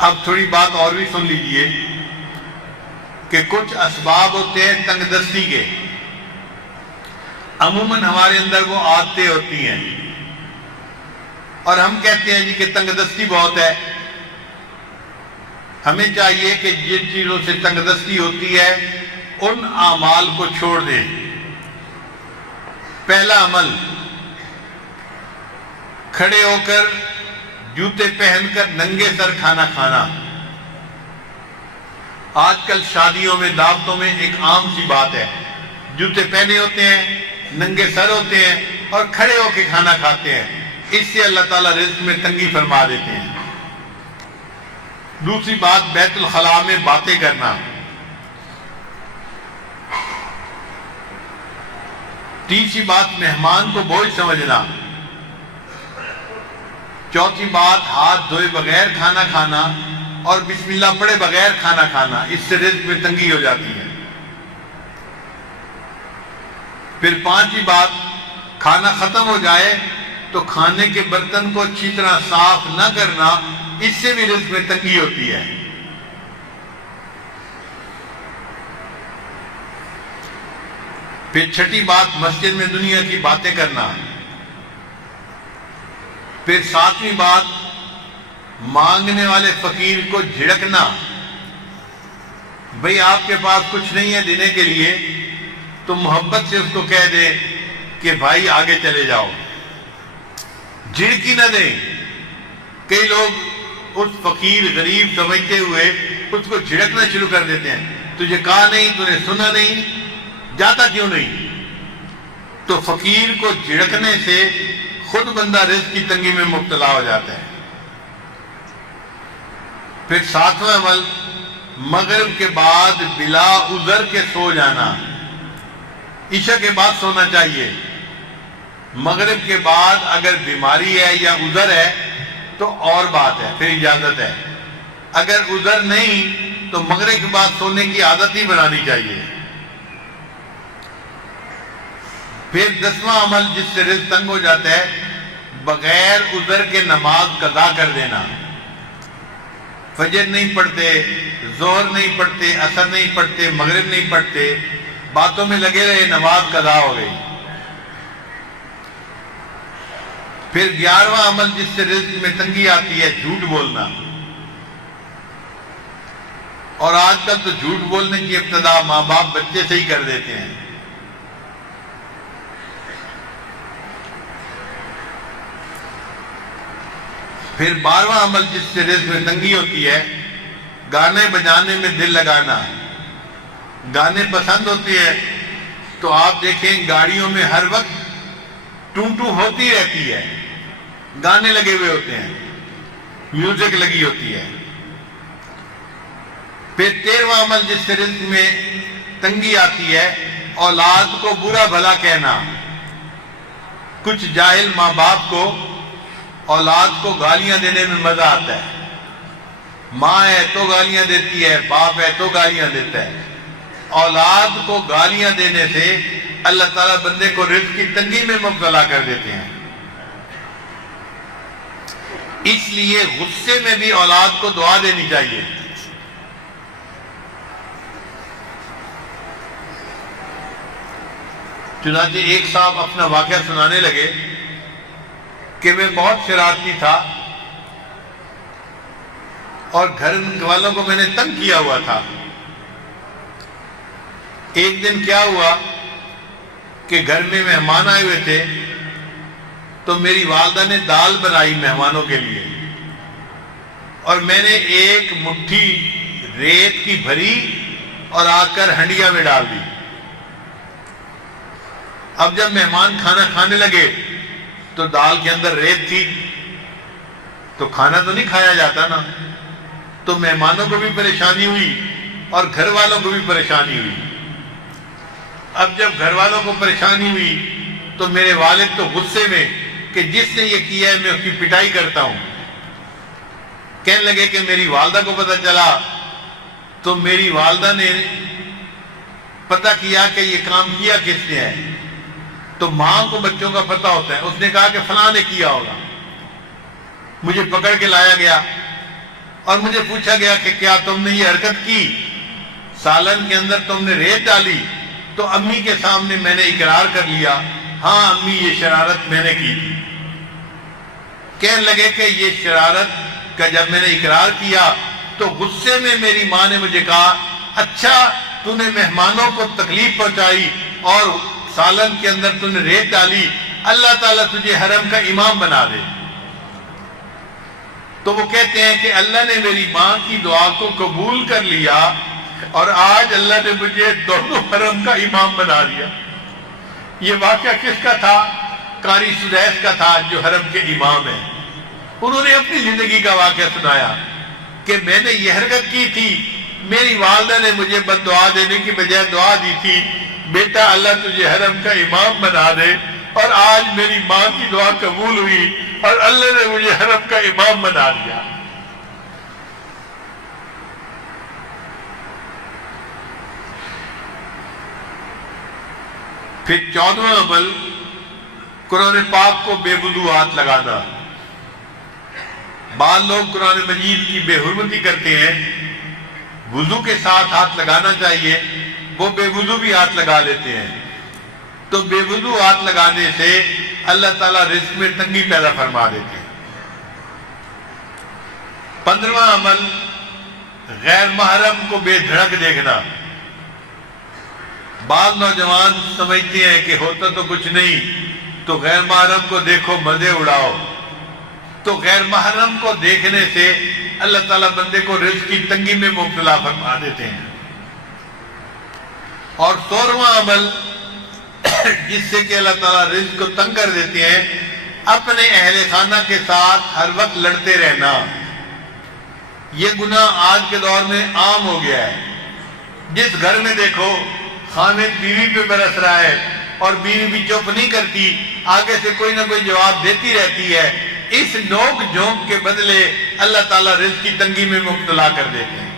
اب تھوڑی بات اور بھی سن لیجئے کہ کچھ اسباب ہوتے ہیں تنگ دستی کے، عموماً ہمارے اندر وہ عادتیں ہوتی ہیں اور ہم کہتے ہیں جی کہ تنگ دستی بہت ہے۔ ہمیں چاہیے کہ جن چیزوں سے تنگ دستی ہوتی ہے ان اعمال کو چھوڑ دیں۔ پہلا عمل، کھڑے ہو کر جوتے پہن کر ننگے سر کھانا کھانا۔ آج کل شادیوں میں، دعوتوں میں ایک عام سی بات ہے، جوتے پہنے ہوتے ہیں، ننگے سر ہوتے ہیں اور کھڑے ہو کے کھانا کھاتے ہیں۔ اس سے اللہ تعالیٰ رزق میں تنگی فرما دیتے ہیں۔ دوسری بات، بیت الخلاء میں باتیں کرنا۔ تیسری بات، مہمان کو بوجھ سمجھنا۔ چوتھی بات، ہاتھ دھوئے بغیر کھانا کھانا اور بسم اللہ پڑھے بغیر کھانا کھانا، اس سے رزق میں تنگی ہو جاتی ہے۔ پھر پانچویں بات، کھانا ختم ہو جائے تو کھانے کے برتن کو اچھی طرح صاف نہ کرنا، اس سے بھی رزق میں تنگی ہوتی ہے۔ پھر چھٹی بات، مسجد میں دنیا کی باتیں کرنا۔ پھر ساتویں بات، مانگنے والے فقیر کو جھڑکنا۔ بھئی آپ کے پاس کچھ نہیں ہے دینے کے لیے تو محبت سے اس کو کہہ دے کہ بھائی آگے چلے جاؤ، جھڑکی نہ دیں۔ کئی لوگ اس فقیر غریب سمجھتے ہوئے اس کو جھڑکنا شروع کر دیتے ہیں، تجھے کہا نہیں، تو نے سنا نہیں، جاتا کیوں نہیں؟ تو فقیر کو جھڑکنے سے خود بندہ رزق کی تنگی میں مبتلا ہو جاتا ہے۔ پھر ساتواں عمل، مغرب کے بعد بلا عذر کے سو جانا۔ عشاء کے بعد سونا چاہیے۔ مغرب کے بعد اگر بیماری ہے یا عذر ہے تو اور بات ہے، پھر اجازت ہے۔ اگر عذر نہیں تو مغرب کے بعد سونے کی عادت ہی بنانی چاہیے۔ پھر 10واں عمل جس سے رزق تنگ ہو جاتا ہے، بغیر عذر کے نماز قضا کر دینا۔ فجر نہیں پڑھتے، ظہر نہیں پڑھتے، عصر نہیں پڑھتے، مغرب نہیں پڑھتے، باتوں میں لگے رہے، نماز قضا ہو گئی۔ پھر 11واں عمل جس سے رزق میں تنگی آتی ہے، جھوٹ بولنا۔ اور آج کل تو جھوٹ بولنے کی ابتدا ماں باپ بچے سے ہی کر دیتے ہیں۔ پھر 12واں عمل جس سے رزق میں تنگی ہوتی ہے، گانے بجانے میں دل لگانا۔ گانے پسند ہوتے ہیں تو آپ دیکھیں گاڑیوں میں ہر وقت ٹوں ٹوں ہوتی رہتی ہے، گانے لگے ہوئے ہوتے ہیں، میوزک لگی ہوتی ہے۔ پھر 13واں عمل جس سے رزق میں تنگی آتی ہے، اولاد کو برا بھلا کہنا۔ کچھ جاہل ماں باپ کو اولاد کو گالیاں دینے میں مزہ آتا ہے۔ ماں ہے تو گالیاں دیتی ہے، باپ ہے تو گالیاں دیتا ہے۔ اولاد کو گالیاں دینے سے اللہ تعالیٰ بندے کو رزق کی تنگی میں مبتلا کر دیتے ہیں۔ اس لیے غصے میں بھی اولاد کو دعا دینی چاہیے۔ چنانچہ ایک صاحب اپنا واقعہ سنانے لگے کہ میں بہت شرارتی تھا اور گھر والوں کو میں نے تنگ کیا ہوا تھا۔ ایک دن کیا ہوا کہ گھر میں مہمان آئے ہوئے تھے تو میری والدہ نے دال بنائی مہمانوں کے لیے، اور میں نے ایک مٹھی ریت کی بھری اور آ کر ہنڈیا میں ڈال دی۔ اب جب مہمان کھانا کھانے لگے تو دال کے اندر ریت تھی، تو کھانا تو نہیں کھایا جاتا نا، تو مہمانوں کو بھی پریشانی ہوئی اور گھر والوں کو بھی پریشانی ہوئی۔ اب جب گھر والوں کو پریشانی ہوئی تو میرے والد تو غصے میں کہ جس نے یہ کیا ہے میں اس کی پٹائی کرتا ہوں۔ کہنے لگے کہ میری والدہ کو پتہ چلا تو میری والدہ نے پتہ کیا کہ یہ کام کیا کس نے ہے، تو ماں کو بچوں کا پتہ ہوتا ہے، اس نے کہا کہ فلاں نے کیا ہوگا۔ مجھے پکڑ کے لایا گیا، اور مجھے پوچھا گیا کہ کیا تم نے یہ حرکت کی، سالن کے اندر تم نے ریت ڈالی، تو امی کے سامنے میں نے اقرار کر لیا، ہاں امی یہ شرارت میں نے کی تھی۔ کہنے لگے کہ یہ شرارت کا جب میں نے اقرار کیا تو غصے میں میری ماں نے مجھے کہا، اچھا تو نے مہمانوں کو تکلیف پہنچائی اور سالن کے اندر تو نے ریت ڈالی، اللہ تعالیٰ تجھے حرم کا امام بنا دے۔ تو وہ کہتے ہیں کہ اللہ نے میری ماں کی دعا کو قبول کر لیا اور آج اللہ نے مجھے دونوں حرم کا امام بنا دیا۔ یہ واقعہ کس کا تھا؟ قاری سدیس کا تھا جو حرم کے امام ہیں۔ انہوں نے اپنی زندگی کا واقعہ سنایا کہ میں نے یہ حرکت کی تھی، میری والدہ نے مجھے بد دعا دینے کی بجائے دعا دی تھی، بیٹا اللہ تجھے حرم کا امام بنا دے، اور آج میری ماں کی دعا قبول ہوئی اور اللہ نے مجھے حرم کا امام بنا دیا۔ پھر 14واں عمل، قرآن پاک کو بے وضو ہاتھ لگانا۔ بعض لوگ قرآن مجید کی بے حرمتی کرتے ہیں، وضو کے ساتھ ہاتھ لگانا چاہیے، وہ بے وضو بھی ہاتھ لگا لیتے ہیں۔ تو بے وضو ہاتھ لگانے سے اللہ تعالیٰ رزق میں تنگی پیدا فرما دیتے ہیں۔ 15واں عمل، غیر محرم کو بے دھڑک دیکھنا۔ بعض نوجوان سمجھتے ہیں کہ ہوتا تو کچھ نہیں، تو غیر محرم کو دیکھو مزے اڑاؤ۔ تو غیر محرم کو دیکھنے سے اللہ تعالیٰ بندے کو رزق کی تنگی میں مبتلا فرما دیتے ہیں۔ اور 16واں عمل جس سے کہ اللہ تعالیٰ رزق کو تنگ کر دیتے ہیں، اپنے اہل خانہ کے ساتھ ہر وقت لڑتے رہنا۔ یہ گناہ آج کے دور میں عام ہو گیا ہے۔ جس گھر میں دیکھو خامد بیوی پہ برس رہا ہے اور بیوی بھی چپ نہیں کرتی، آگے سے کوئی نہ کوئی جواب دیتی رہتی ہے، اس نوک جھونک کے بدلے اللہ تعالیٰ رزق کی تنگی میں مبتلا کر دیتے ہیں۔